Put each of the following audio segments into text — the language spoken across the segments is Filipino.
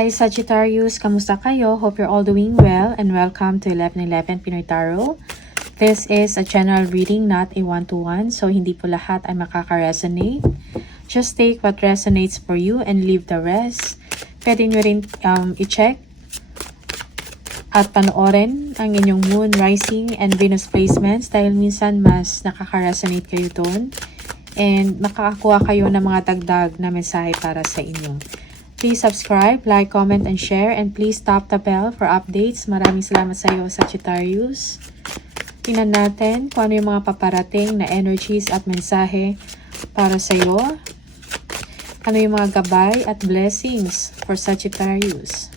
Hi Sagittarius, kamusta kayo? Hope you're all doing well and welcome to 1111 Pinoy Tarot. This is a general reading, not a one-to-one, so hindi po lahat ay makaka-resonate. Just take what resonates for you and leave the rest. Pwede nyo rin i-check at panoorin ang inyong moon, rising, and Venus placements dahil minsan mas nakaka-resonate kayo doon and makakakuha kayo ng mga dagdag na mensahe para sa inyo. Please subscribe, like, comment, and share. And please tap the bell for updates. Maraming salamat sa iyo, Sagittarius. Tingnan natin kung ano yung mga paparating na energies at mensahe para sa iyo. Ano yung mga gabay at blessings for Sagittarius.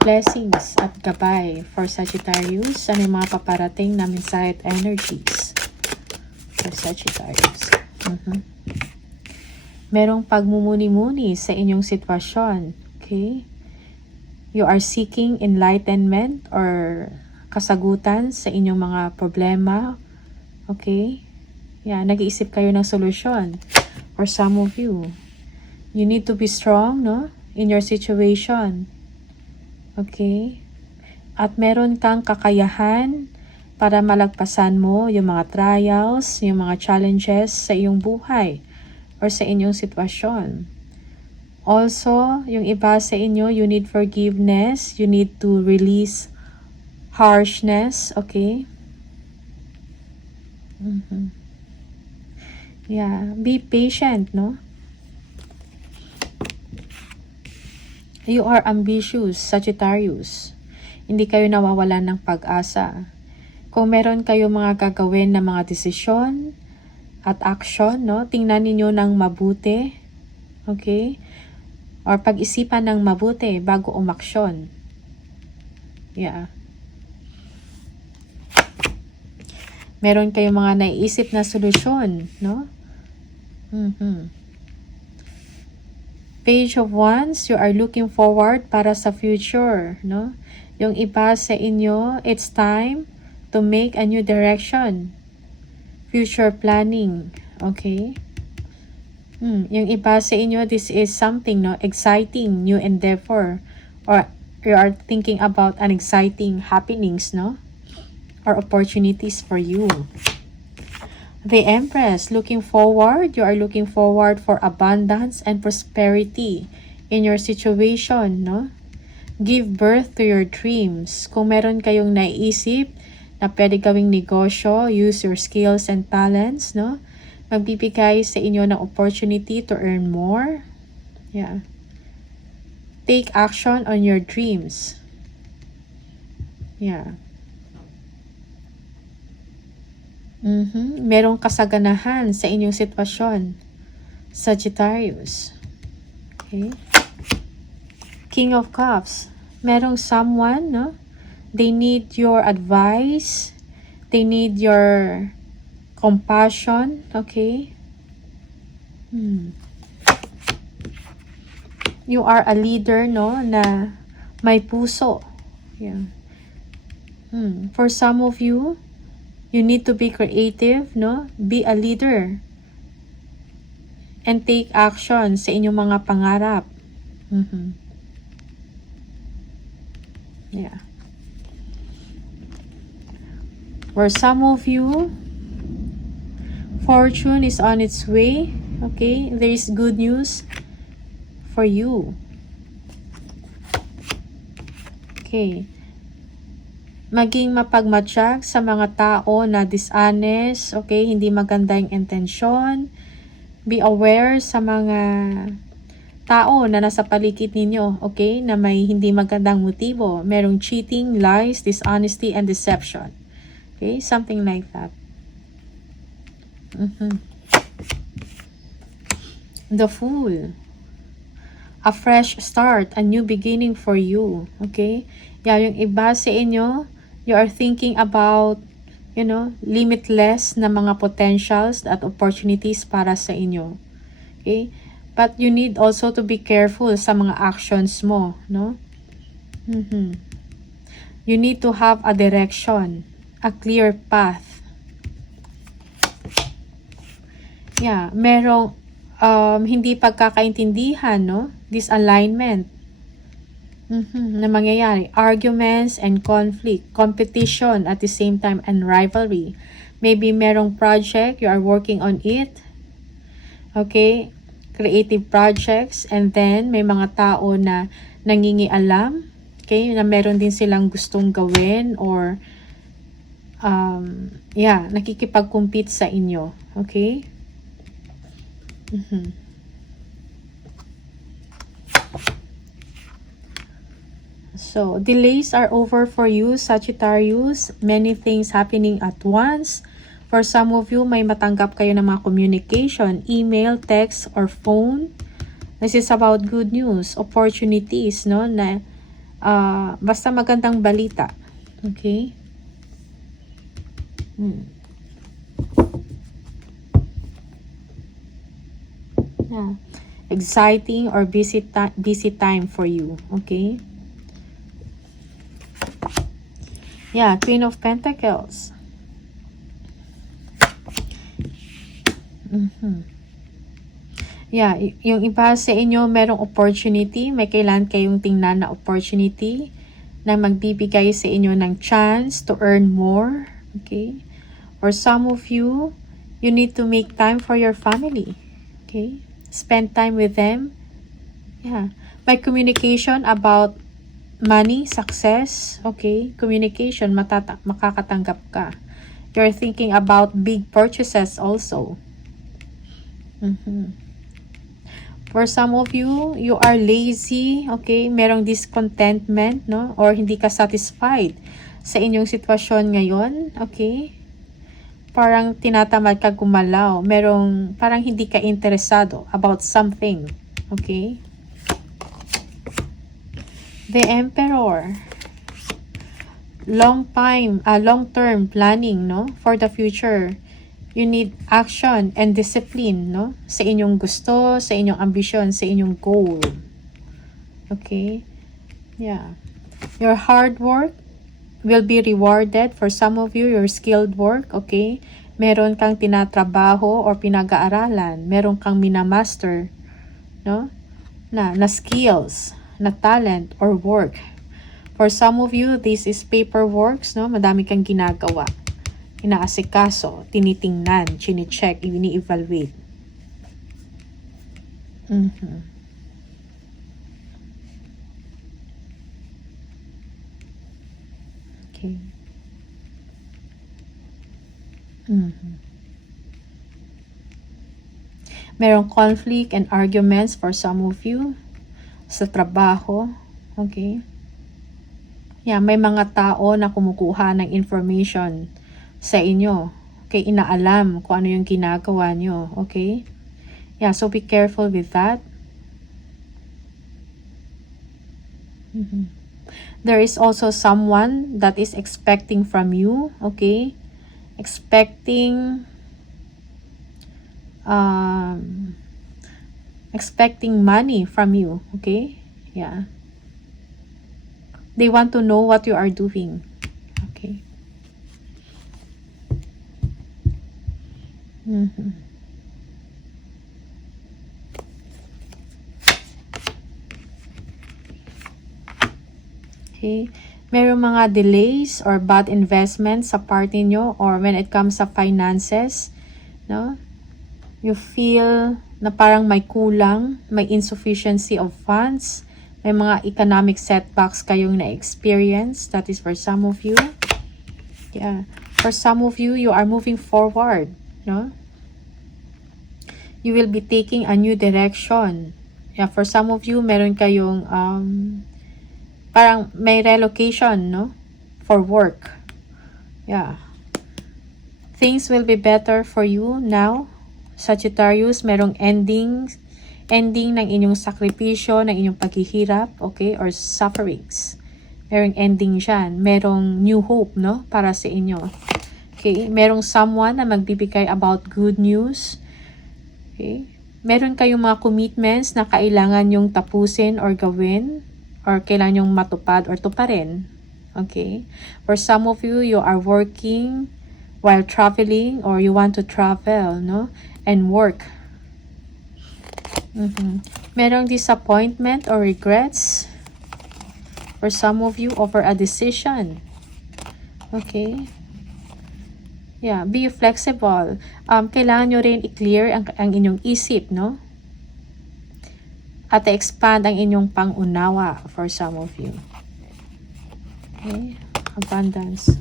Blessings at gabay for Sagittarius. Ano yung mga paparating na mensahe at energies for Sagittarius. Merong pagmumuni-muni sa inyong sitwasyon. Okay? You are seeking enlightenment or kasagutan sa inyong mga problema. Okay? Yeah, nag-iisip kayo ng solusyon. For some of you, you need to be strong, no? In your situation. Okay? At meron kang kakayahan para malagpasan mo yung mga trials, yung mga challenges sa iyong buhay or sa inyong sitwasyon. Also, yung iba sa inyo, you need forgiveness. You need to release harshness. Okay? Yeah. Be patient, no? You are ambitious, Sagittarius. Hindi kayo nawawalan ng pag-asa. Kung meron kayo mga gagawin na mga desisyon, at action, no? Tingnan ninyo ng mabuti. Okay? Or pag-isipan ng mabuti bago umaksyon. Yeah. Meron kayong mga naiisip na solusyon, no? Page of Wands, you are looking forward para sa future, no? Yung iba sa inyo, it's time to make a new direction. Future planning. Okay? Yung iba sa inyo, this is something, no? Exciting, new endeavor. Or you are thinking about an exciting happenings, no? Or opportunities for you. The Empress, looking forward. You are looking forward for abundance and prosperity in your situation, no? Give birth to your dreams. Kung meron kayong naiisip na pwede gawing negosyo, use your skills and talents, no? Magbibigay sa inyo ng opportunity to earn more. Yeah. Take action on your dreams. Yeah. Merong kasaganahan sa inyong sitwasyon, Sagittarius. Okay. King of Cups. Merong someone, no? They need your advice. They need your compassion. Okay? You are a leader, no? Na may puso. Yeah. For some of you, you need to be creative, no? Be a leader. And take action sa inyong mga pangarap. Yeah. For some of you, fortune is on its way. Okay? There is good news for you. Okay. Maging mapagmatsyag sa mga tao na dishonest. Okay? Hindi maganda yung intensyon. Be aware sa mga tao na nasa paligid ninyo. Okay? Na may hindi magandang motibo. Merong cheating, lies, dishonesty, and deception. Okay, something like that. The Fool. A fresh start, a new beginning for you. Okay? Yeah, yung iba sa inyo, you are thinking about, you know, limitless na mga potentials at opportunities para sa inyo. Okay? But you need also to be careful sa mga actions mo, no? You need to have a direction. A clear path. Yeah, merong hindi pagkakaintindihan, no? Disalignment na mangyayari. Arguments and conflict, competition at the same time, and rivalry. Maybe merong project, you are working on it. Okay? Creative projects, and then may mga tao na nangingialam. Okay? Na meron din silang gustong gawin or nakikipag-compete sa inyo. Okay? So, delays are over for you, Sagittarius. Many things happening at once. For some of you, may matanggap kayo ng mga communication, email, text, or phone. This is about good news, opportunities, no? Na, basta magandang balita. Okay? Yeah. Exciting or busy time for you. Okay? Yeah, Queen of Pentacles. Yeah, yung iba sa inyo merong opportunity, may kailan kayong tingnan na opportunity na magbibigay sa inyo ng chance to earn more. Okay? Or some of you, you need to make time for your family. Okay? Spend time with them. Yeah. May communication about money, success. Okay? Communication, makakatanggap ka. You're thinking about big purchases also. For some of you, you are lazy, okay? Merong discontentment, no? Or hindi ka satisfied sa inyong sitwasyon ngayon, okay? Parang tinatamad ka gumalaw. Merong parang hindi ka interesado about something, okay? The Emperor. Long-term planning, no? For the future. You need action and discipline, no? Sa inyong gusto, sa inyong ambisyon, sa inyong goal. Okay? Yeah. Your hard work will be rewarded. For some of you, your skilled work, okay? Meron kang tinatrabaho or pinag-aaralan. Meron kang minamaster, no? Na skills, na talent or work. For some of you, this is paperworks, no? Madami kang ginagawa. Inaasikaso, tinitingnan, chine-check, ini-evaluate. Okay. Merong conflict and arguments for some of you sa trabaho. Okay. Yeah, may mga tao na kumukuha ng information sa inyo. Okay, inaalam kung ano yung ginagawa nyo. Okay? Yeah, so be careful with that. There is also someone that is expecting from you. Okay? Expecting money from you. Okay? Yeah. They want to know what you are doing. Okay? Okay. Merong mga delays or bad investments sa part ninyo or when it comes sa finances, no? You feel na parang may kulang, may insufficiency of funds, may mga economic setbacks kayong na-experience. That is for some of you. Yeah. For some of you, you are moving forward, no? You will be taking a new direction. Yeah, for some of you, meron kayong parang may relocation, no? For work. Yeah. Things will be better for you now. Sagittarius, merong ending ng inyong sakripisyo, ng inyong paghihirap, okay? Or sufferings. Merong ending dyan. Merong new hope, no? Para sa inyo. Okay? Merong someone na magbibigay about good news. Okay? Meron kayong mga commitments na kailangan yung tapusin or gawin or kailangan yung matupad or tuparin. Okay? For some of you, you are working while traveling or you want to travel, no? And work. Merong disappointment or regrets for some of you over a decision. Okay? Yeah, be flexible. Kailangan nyo rin i-clear ang inyong isip, no? At expand ang inyong pangunawa for some of you. Okay? Abundance.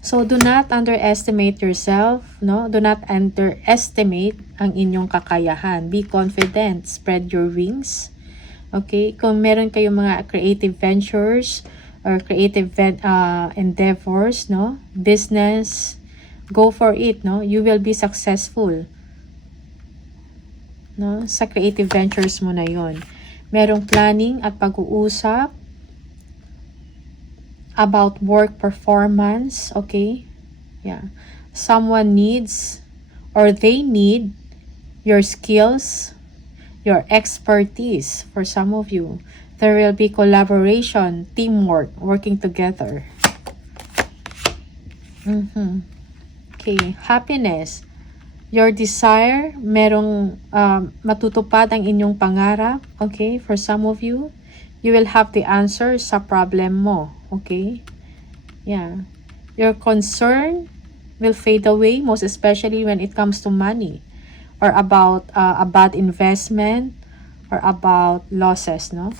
So, do not underestimate yourself, no? Do not underestimate ang inyong kakayahan. Be confident. Spread your wings. Okay? Kung meron kayong mga creative ventures or creative endeavors, no? Business, go for it, no? You will be successful. No? Sa creative ventures mo na yon. Merong planning at pag-uusap about work performance, okay? Yeah. Someone needs or they need your skills, your expertise. For some of you, there will be collaboration, teamwork, working together. Okay, happiness. Your desire, merong matutupad ang inyong pangarap. Okay, for some of you, you will have the answer sa problem mo. Okay? Yeah. Your concern will fade away, most especially when it comes to money or about a bad investment or about losses, no?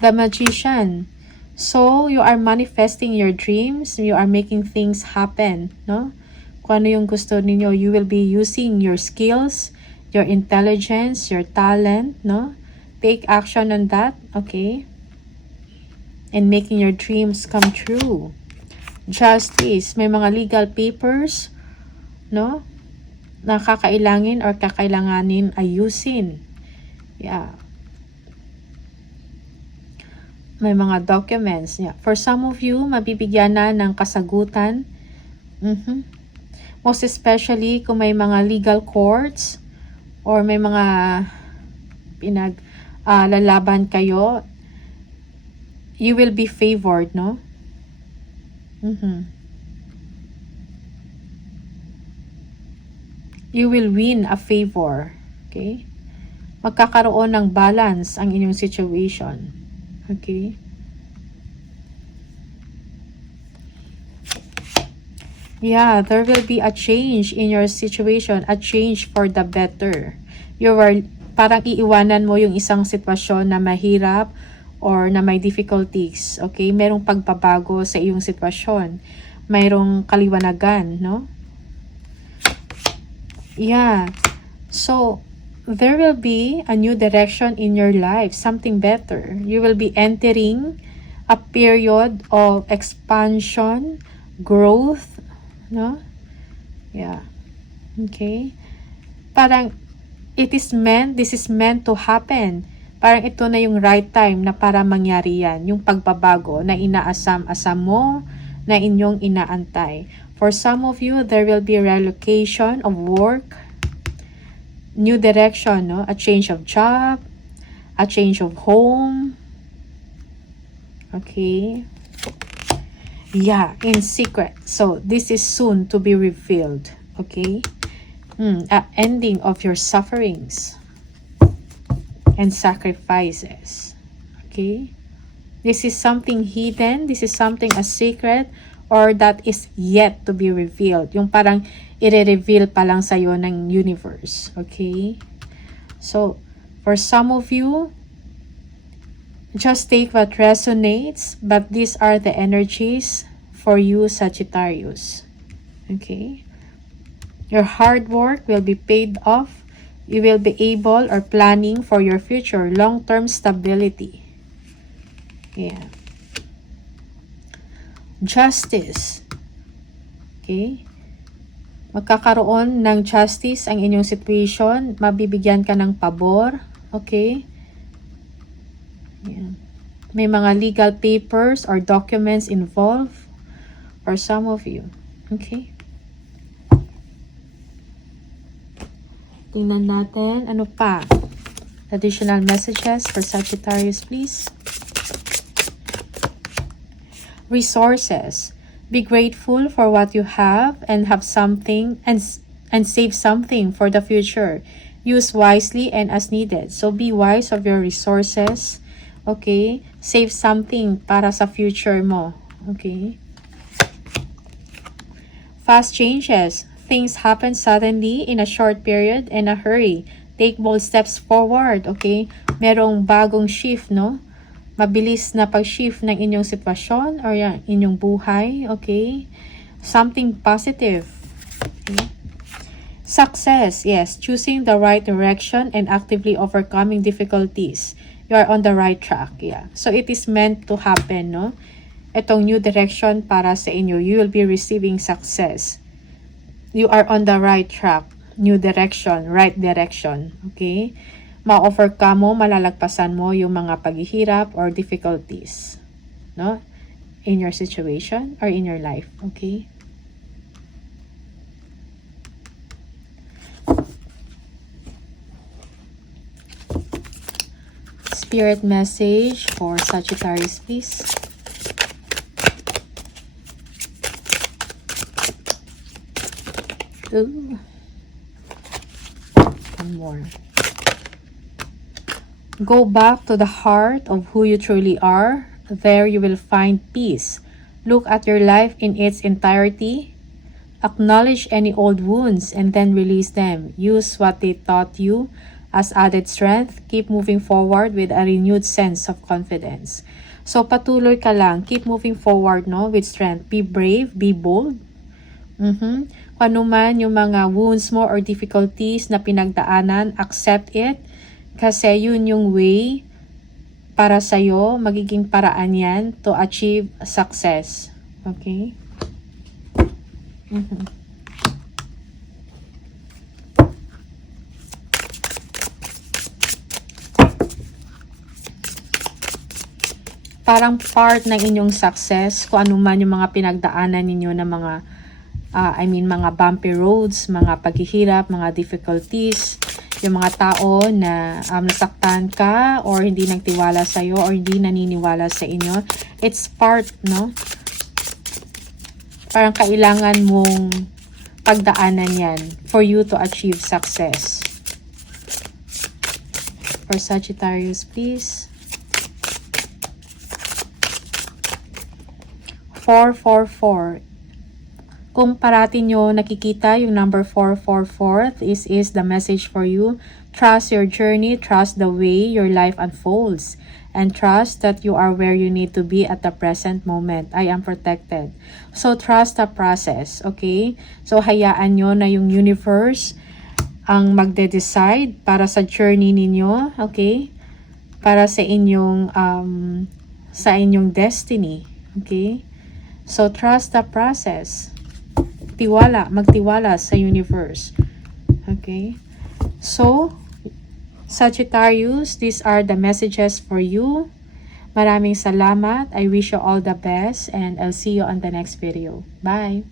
The Magician. So, you are manifesting your dreams. You are making things happen, no? Kung ano yung gusto ninyo, you will be using your skills, your intelligence, your talent, no? Take action on that, okay? And making your dreams come true. Justice. May mga legal papers, no? Na kakailanganin or kakailanganin ayusin. Yeah. May mga documents. Yeah. For some of you, mabibigyan na ng kasagutan. Most especially kung may mga legal courts or may mga lalaban kayo, you will be favored, no? You will win a favor. Okay? Magkakaroon ng balance ang inyong situation. Okay? Yeah, there will be a change in your situation, a change for the better. You are, parang iiwanan mo yung isang sitwasyon na mahirap or na may difficulties, okay? Merong pagbabago sa iyong sitwasyon. Mayroong kaliwanagan, no? Yeah. So, there will be a new direction in your life, something better. You will be entering a period of expansion, growth, no? Yeah. Okay? Parang, this is meant to happen. Parang ito na yung right time na para mangyari yan. Yung pagbabago na inaasam-asam mo, na inyong inaantay. For some of you, there will be relocation of work, new direction, no? A change of job, a change of home. Okay? Yeah, in secret. So, this is soon to be revealed. Okay? A ending of your sufferings and sacrifices. Okay? This is something hidden. This is something a secret or that is yet to be revealed. Yung parang i-reveal pa lang sa'yo ng universe. Okay? So, for some of you, just take what resonates, but these are the energies for you, Sagittarius. Okay? Your hard work will be paid off. You will be able or planning for your future, long-term stability. Yeah. Justice. Okay? Magkakaroon ng justice ang inyong situation. Mabibigyan ka ng pabor. Okay? Yeah. May mga legal papers or documents involved for some of you. Okay? Tingnan natin. Ano pa? Additional messages for Sagittarius, please. Resources. Be grateful for what you have and have something and and save something for the future. Use wisely and as needed. So be wise of your resources. Okay? Save something para sa future mo. Okay? Fast changes. Things happen suddenly in a short period and a hurry. Take bold steps forward. Okay? Merong bagong shift, no? Mabilis na pag-shift ng inyong sitwasyon or yung inyong buhay. Okay? Something positive. Okay? Success. Yes. Choosing the right direction and actively overcoming difficulties. You are on the right track. Yeah. So it is meant to happen, no? Itong new direction para sa inyo. You will be receiving success. You are on the right track. New direction. Right direction. Okay? Ma-overcome mo, malalagpasan mo yung mga paghihirap or difficulties. No? In your situation or in your life. Okay? Spirit message for Sagittarius, please. Ooh. One more. Go back to the heart of who you truly are. There you will find peace. Look at your life in its entirety. Acknowledge any old wounds and then release them. Use what they taught you as added strength. Keep moving forward with a renewed sense of confidence. So patuloy ka lang. Keep moving forward, no, with strength. Be brave, be bold. Kung ano man yung mga wounds mo or difficulties na pinagdaanan, accept it. Kasi yun yung way para sa'yo, magiging paraan yan to achieve success. Okay? Parang part ng inyong success, kung ano man yung mga pinagdaanan ninyo na mga mga bumpy roads, mga paghihirap, mga difficulties, yung mga tao na nasaktan ka or hindi nagtiwala sa iyo or hindi naniniwala sa inyo, it's part, no? Parang kailangan mong pagdaanan yan for you to achieve success. For Sagittarius, please. 444. Kung parati nyo nakikita yung number 444, this is the message for you. Trust your journey, trust the way your life unfolds, and trust that you are where you need to be at the present moment. I am protected. So trust the process, okay? So hayaan nyo na yung universe ang magde-decide para sa journey ninyo, okay? Para sa inyong destiny, okay? So trust the process. Magtiwala sa universe. Okay? So, Sagittarius, these are the messages for you. Maraming salamat. I wish you all the best and I'll see you on the next video. Bye!